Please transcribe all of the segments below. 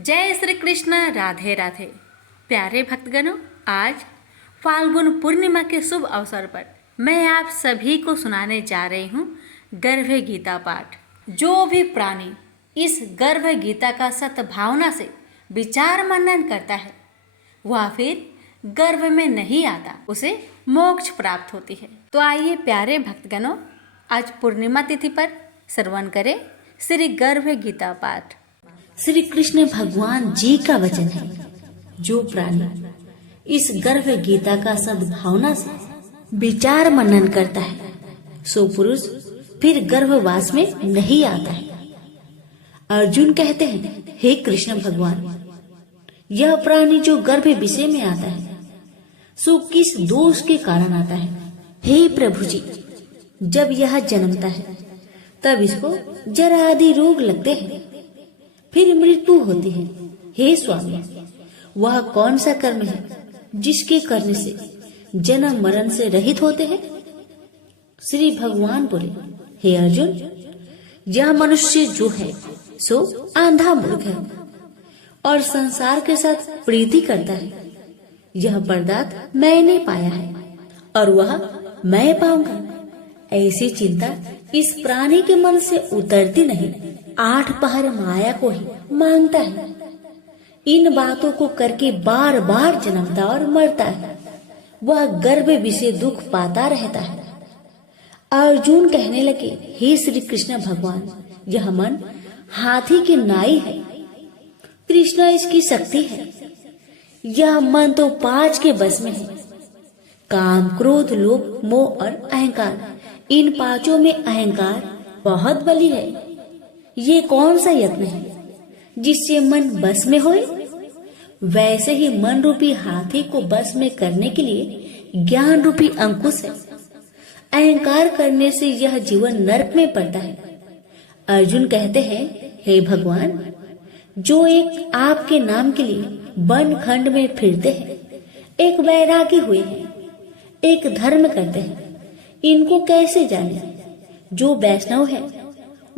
जय श्री कृष्ण। राधे राधे। प्यारे भक्तगणों, आज फाल्गुन पूर्णिमा के शुभ अवसर पर मैं आप सभी को सुनाने जा रही हूँ गर्भ गीता पाठ। जो भी प्राणी इस गर्भ गीता का सद्भावना से विचार मनन करता है वह फिर गर्भ में नहीं आता, उसे मोक्ष प्राप्त होती है। तो आइए प्यारे भक्तगणों, आज पूर्णिमा तिथि पर श्रवण करें श्री गर्भ गीता पाठ। श्री कृष्ण भगवान जी का वचन है, जो प्राणी इस गर्भ गीता का सद्भावना से विचार मनन करता है सो पुरुष फिर गर्भवास में नहीं आता है। अर्जुन कहते हैं, हे कृष्ण भगवान, यह प्राणी जो गर्भ विषय में आता है सो किस दोष के कारण आता है? हे प्रभु जी, जब यह जन्मता है तब इसको जरा आदि रोग लगते हैं, फिर मृत्यु होती है। हे स्वामी, वह कौन सा कर्म है जिसके करने से जन्म मरण से रहित होते हैं? श्री भगवान बोले, हे अर्जुन, यह मनुष्य जो है सो आंधा मूर्ख है और संसार के साथ प्रीति करता है। यह पदार्थ मैंने पाया है और वह मैं पाऊंगा, ऐसी चिंता इस प्राणी के मन से उतरती नहीं। 8 पहर माया को ही मांगता है। इन बातों को करके बार बार जन्मता और मरता है। वह गर्भ विषय दुख पाता रहता है। अर्जुन कहने लगे, हे श्री कृष्ण भगवान, यह मन हाथी की नाई है, कृष्णा इसकी शक्ति है। यह मन तो 5 के बस में है, काम, क्रोध, लोभ, मोह और अहंकार। इन 5 में अहंकार बहुत बली है। ये कौन सा यत्न है जिससे मन बस में होए? वैसे ही मन रूपी हाथी को बस में करने के लिए ज्ञान रूपी अंकुश है। अहंकार करने से यह जीवन नरक में पड़ता है। अर्जुन कहते हैं, हे भगवान, जो एक आपके नाम के लिए वन खंड में फिरते हैं, एक वैरागी हुए हैं, एक धर्म करते हैं, इनको कैसे जाने? जो वैष्णव है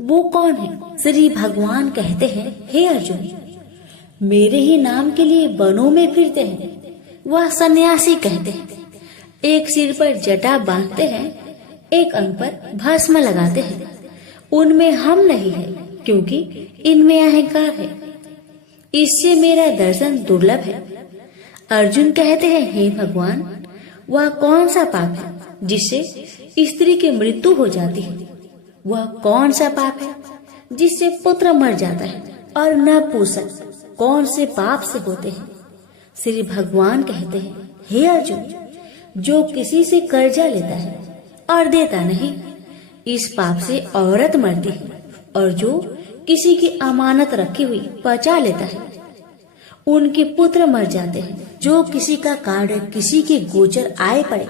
वो कौन है? श्री भगवान कहते हैं, हे अर्जुन, मेरे ही नाम के लिए वनों में फिरते हैं वह सन्यासी कहते हैं। एक सिर पर जटा बांधते हैं, एक अंग पर भस्म लगाते हैं। उनमें हम नहीं है, क्योंकि इनमें अहंकार है। इससे मेरा दर्शन दुर्लभ है। अर्जुन कहते हैं, हे भगवान, वह कौन सा पाप है जिससे स्त्री की मृत्यु हो जाती है? वह कौन सा पाप है जिससे पुत्र मर जाता है? और नपुंसक कौन से पाप से होते हैं? श्री भगवान कहते हैं, हे अर्जुन, जो किसी से कर्जा लेता है और देता नहीं, इस पाप से औरत मरती है। और जो किसी की अमानत रखी हुई बचा लेता है, उनके पुत्र मर जाते हैं। जो किसी का कार्य किसी के गोचर आए पड़े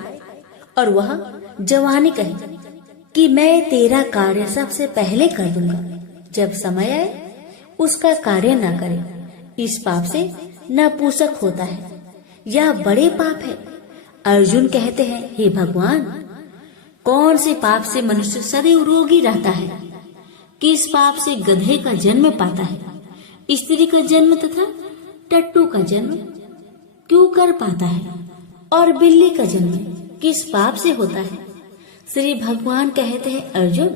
और वह जवानी कहे कि मैं तेरा कार्य सबसे पहले कर दूंगा, जब समय आए उसका कार्य न करे, इस पाप से नपुंसक होता है। यह बड़े पाप है। अर्जुन कहते हैं, हे भगवान, कौन से पाप से मनुष्य सदैव रोगी रहता है? किस पाप से गधे का जन्म पाता है, स्त्री का जन्म तथा टट्टू का जन्म क्यों कर पाता है, और बिल्ली का जन्म किस पाप से होता है? श्री भगवान कहते हैं, अर्जुन,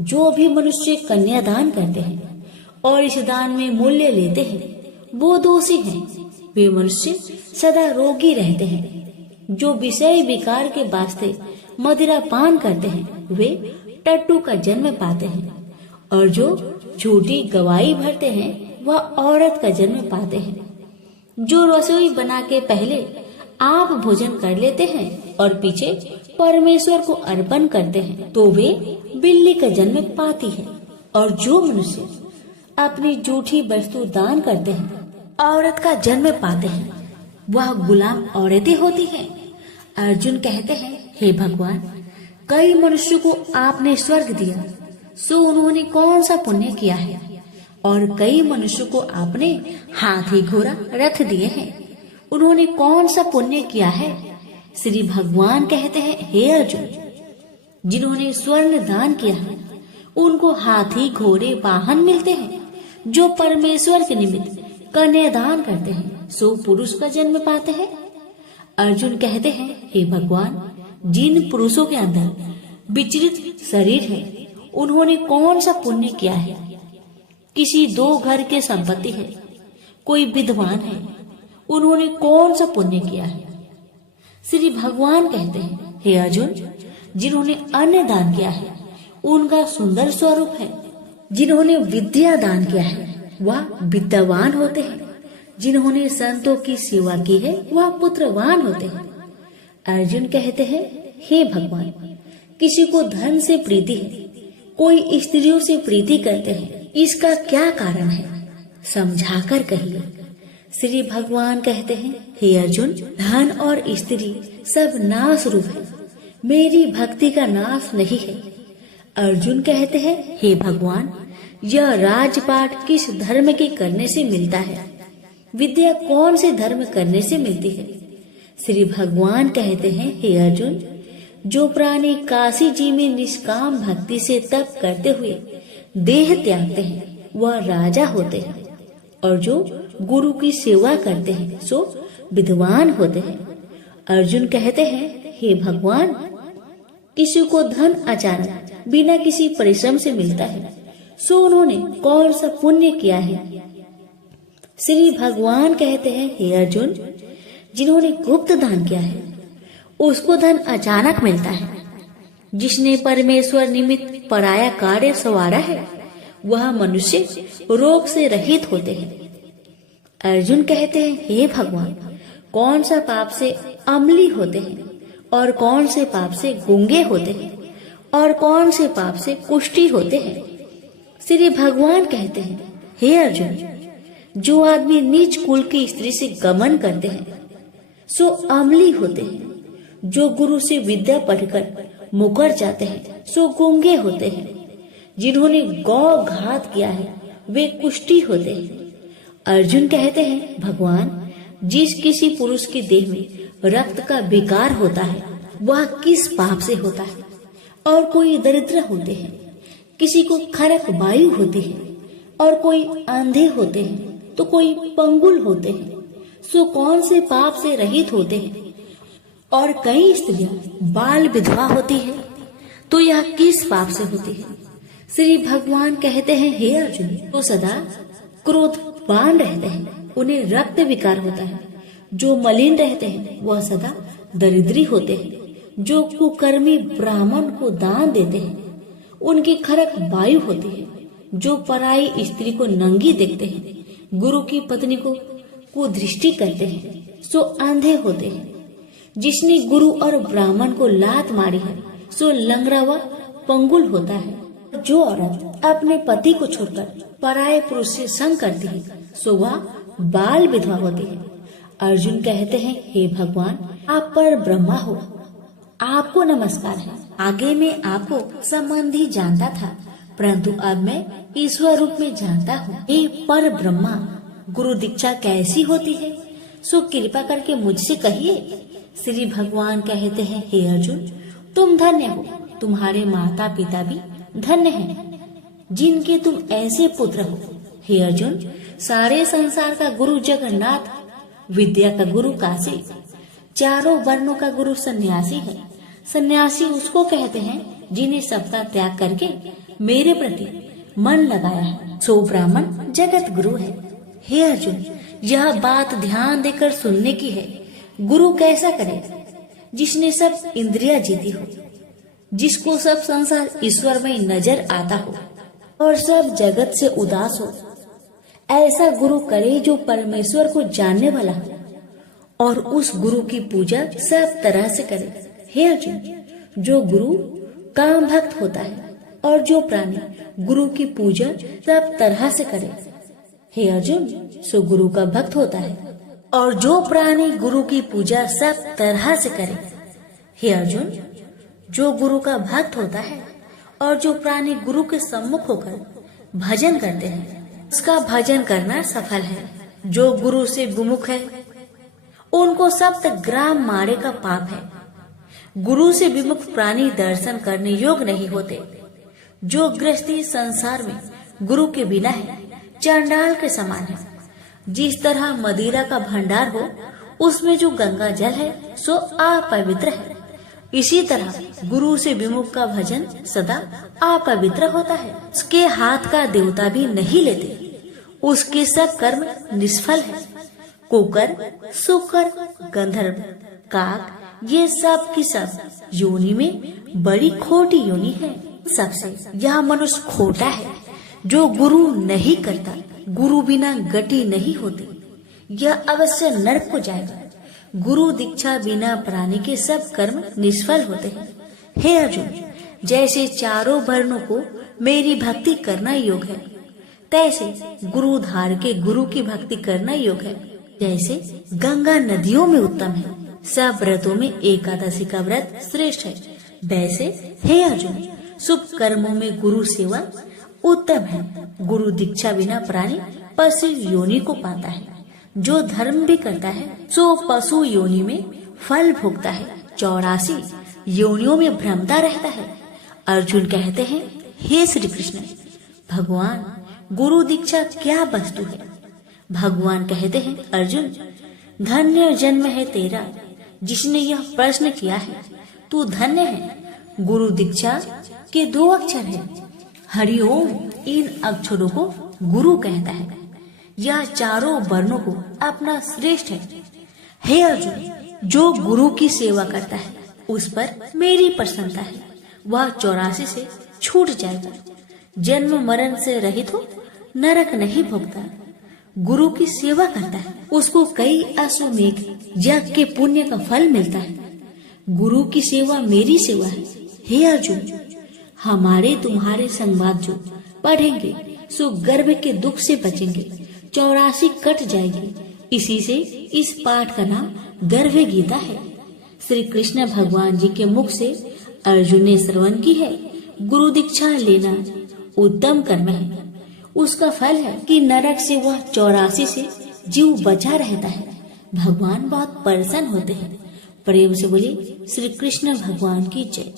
जो भी मनुष्य कन्यादान करते हैं और इस दान में मूल्य लेते हैं वो दोषी हैं। वे मनुष्य सदा रोगी रहते हैं। जो विषय विकार के वास्ते मदिरा पान करते हैं वे टट्टू का जन्म पाते हैं, और जो झूठी गवाही भरते हैं वह औरत का जन्म पाते हैं। जो रसोई बना के पहले आप भोजन कर लेते हैं और पीछे परमेश्वर को अर्पण करते हैं तो वे बिल्ली का जन्म पाती है। और जो मनुष्य अपनी झूठी वस्तु दान करते हैं औरत का जन्म पाते हैं, वह गुलाम औरतें होती हैं। अर्जुन कहते हैं, हे भगवान, कई मनुष्यों को आपने स्वर्ग दिया सो उन्होंने कौन सा पुण्य किया है? और कई मनुष्यों को आपने हाथी, घोड़ा, रथ दिए हैं, उन्होंने कौन सा पुण्य किया है? श्री भगवान कहते हैं, हे अर्जुन, जिन्होंने स्वर्ण दान किया है उनको हाथी, घोड़े, वाहन मिलते हैं। जो परमेश्वर के निमित्त कन्यादान करते हैं सो पुरुष का जन्म पाते हैं। अर्जुन कहते हैं, हे भगवान, जिन पुरुषों के अंदर विचलित शरीर है उन्होंने कौन सा पुण्य किया है? किसी 2 घर के संपत्ति है, कोई विद्वान है, उन्होंने कौन सा पुण्य किया है? श्री भगवान कहते हैं, हे अर्जुन, जिन्होंने अन्न दान किया है उनका सुंदर स्वरूप है। जिन्होंने विद्या दान किया है वह विद्यावान होते हैं। जिन्होंने संतों की सेवा की है वह पुत्रवान होते हैं। अर्जुन कहते हैं, हे भगवान, किसी को धन से प्रीति है, कोई स्त्रियों से प्रीति करते हैं, इसका क्या कारण है? समझाकर कहिए। श्री भगवान कहते हैं, हे अर्जुन, धन और स्त्री सब नाश रूप है, मेरी भक्ति का नाश नहीं है। अर्जुन कहते हैं, हे भगवान, यह राजपाट किस धर्म के करने से मिलता है? विद्या कौन से धर्म करने से मिलती है? श्री भगवान कहते हैं, हे अर्जुन, जो प्राणी काशी जी में निष्काम भक्ति से तप करते हुए देह त्यागते हैं वह राजा होते हैं, और जो गुरु की सेवा करते हैं सो विद्वान होते हैं। अर्जुन कहते हैं, हे भगवान, किसी को धन अचानक बिना किसी परिश्रम से मिलता है सो उन्होंने कौन सा पुण्य किया है? श्री भगवान कहते हैं, हे अर्जुन, जिन्होंने गुप्त दान किया है उसको धन अचानक मिलता है। जिसने परमेश्वर निमित्त पराया कार्य संवारा है वह मनुष्य रोग से रहित होते हैं। अर्जुन कहते हैं, हे भगवान, कौन सा पाप से अम्ली होते हैं और कौन से पाप से गूंगे होते हैं और कौन से पाप से कुष्ठी होते हैं? श्री भगवान कहते हैं, हे अर्जुन, जो आदमी नीच कुल की स्त्री से गमन करते हैं सो अम्ली होते हैं। जो गुरु से विद्या पढ़कर मुकर जाते हैं सो गूंगे होते हैं। जिन्होंने गौ घात किया है वे कुष्ठी होते हैं। अर्जुन कहते हैं, भगवान, जिस किसी पुरुष के देह में रक्त का विकार होता है वह किस पाप से होता है? और कोई दरिद्र होते हैं, किसी को खरक वायु होती है, और कोई अंधे होते हैं तो कोई पंगुल होते हैं, सो कौन से पाप से रहित होते हैं? और कई स्त्रियां बाल विधवा होती है तो यह किस पाप से होती है? श्री भगवान कहते हैं, हे अर्जुन, तो सदा क्रोधवान रहते हैं उन्हें रक्त विकार होता है। जो मलिन रहते हैं वह सदा दरिद्री होते हैं। जो कुकर्मी ब्राह्मण को दान देते हैं उनकी खरक वायु होती है। जो पराई स्त्री को नंगी देखते हैं, गुरु की पत्नी को कुदृष्टि करते हैं सो अंधे होते हैं। जिसने गुरु और ब्राह्मण को लात मारी है सो लंगड़ा व पंगुल होता है। जो औरत अपने पति को छोड़कर पराये पुरुष से संग करती है सो वह बाल विधवा होती है। अर्जुन कहते हैं, हे भगवान, आप पर ब्रह्मा हो, आपको नमस्कार है। आगे मैं आपको संबंधी जानता था, परंतु अब मैं ईश्वर रूप में जानता हूँ। हे पर ब्रह्मा, गुरु दीक्षा कैसी होती है सो कृपा करके मुझसे कहिए। श्री भगवान कहते हैं, हे अर्जुन, तुम धन्य हो, तुम्हारे माता पिता भी धन्य हैं जिनके तुम ऐसे पुत्र हो। हे अर्जुन, सारे संसार का गुरु जगन्नाथ, विद्या का गुरु काशी, चारों वर्णों का गुरु सन्यासी है। सन्यासी उसको कहते हैं जिन्हें सबका त्याग करके मेरे प्रति मन लगाया है, सो ब्राह्मण जगत गुरु है। हे अर्जुन, यह बात ध्यान देकर सुनने की है। गुरु कैसा करे? जिसने सब इंद्रियां जीती हो, जिसको सब संसार ईश्वर में नजर आता हो और सब जगत से उदास हो। ऐसा गुरु करे जो परमेश्वर को जानने वाला हो और उस गुरु की पूजा सब तरह से करे। हे अर्जुन, जो गुरु काम भक्त होता है और जो प्राणी गुरु की पूजा सब तरह से करे, हे अर्जुन, सो गुरु का भक्त होता है। और जो प्राणी गुरु की पूजा सब तरह से करे, हे अर्जुन, जो गुरु का भक्त होता है और जो प्राणी गुरु के सम्मुख होकर भजन करते हैं उसका भजन करना सफल है। जो गुरु से विमुख है उनको सप्त ग्राम मारे का पाप है। गुरु से विमुख प्राणी दर्शन करने योग्य नहीं होते। जो गृहस्थी संसार में गुरु के बिना है चंडाल के समान है। जिस तरह मदिरा का भंडार हो, उसमें जो गंगा जल है सो अपवित्र है, इसी तरह गुरु से विमुख का भजन सदा अपवित्र होता है। उसके हाथ का देवता भी नहीं लेते, उसके सब कर्म निष्फल है। कुकर, सुकर, गंधर्व, काक, ये सब की सब योनि में बड़ी खोटी योनि है। सबसे यह मनुष्य खोटा है जो गुरु नहीं करता। गुरु बिना गति नहीं होती, यह अवश्य नरक को जाएगा। गुरु दीक्षा बिना प्राणी के सब कर्म निष्फल होते हैं। हे अर्जुन, जैसे चारों वर्णों को मेरी भक्ति करना योग है, तैसे गुरु धार के गुरु की भक्ति करना योग है। जैसे गंगा नदियों में उत्तम है, सब व्रतों में एकादशी का व्रत श्रेष्ठ है, वैसे हे अर्जुन, शुभ कर्मों में गुरु सेवा उत्तम है। गुरु दीक्षा बिना प्राणी पशु योनि को पाता है। जो धर्म भी करता है सो पशु योनि में फल भोगता है, 84 योनियों में भ्रमता रहता है। अर्जुन कहते हैं, हे श्री कृष्ण, भगवान गुरु दीक्षा क्या वस्तु है? भगवान कहते हैं, अर्जुन धन्य जन्म है तेरा जिसने यह प्रश्न किया है। तू धन्य है। गुरु दीक्षा के 2 अक्षर है, हरिओम। इन अक्षरों को गुरु कहता है। यह चारों वर्णों को अपना श्रेष्ठ है। हे अर्जुन, जो गुरु की सेवा करता है उस पर मेरी प्रसन्नता है। वह 84 से छूट जाएगा, जन्म मरण से रहित हो, नरक नहीं भोगता। गुरु की सेवा करता है, उसको कई अश्वमेघ यज्ञ के पुण्य का फल मिलता है। गुरु की सेवा मेरी सेवा है। हे अर्जुन, हमारे तुम्हारे संवाद जो पढ़ेंगे सो गर्भ के दुख से बचेंगे, 84 कट जाएगी। इसी से इस पाठ का नाम गर्भ गीता है। श्री कृष्ण भगवान जी के मुख से अर्जुन ने श्रवण की है। गुरु दीक्षा लेना उत्तम कर्म है। उसका फल है कि नरक से वह 84 से जीव बचा रहता है। भगवान बहुत प्रसन्न होते हैं। प्रेम से बोलिए श्री कृष्ण भगवान की जय।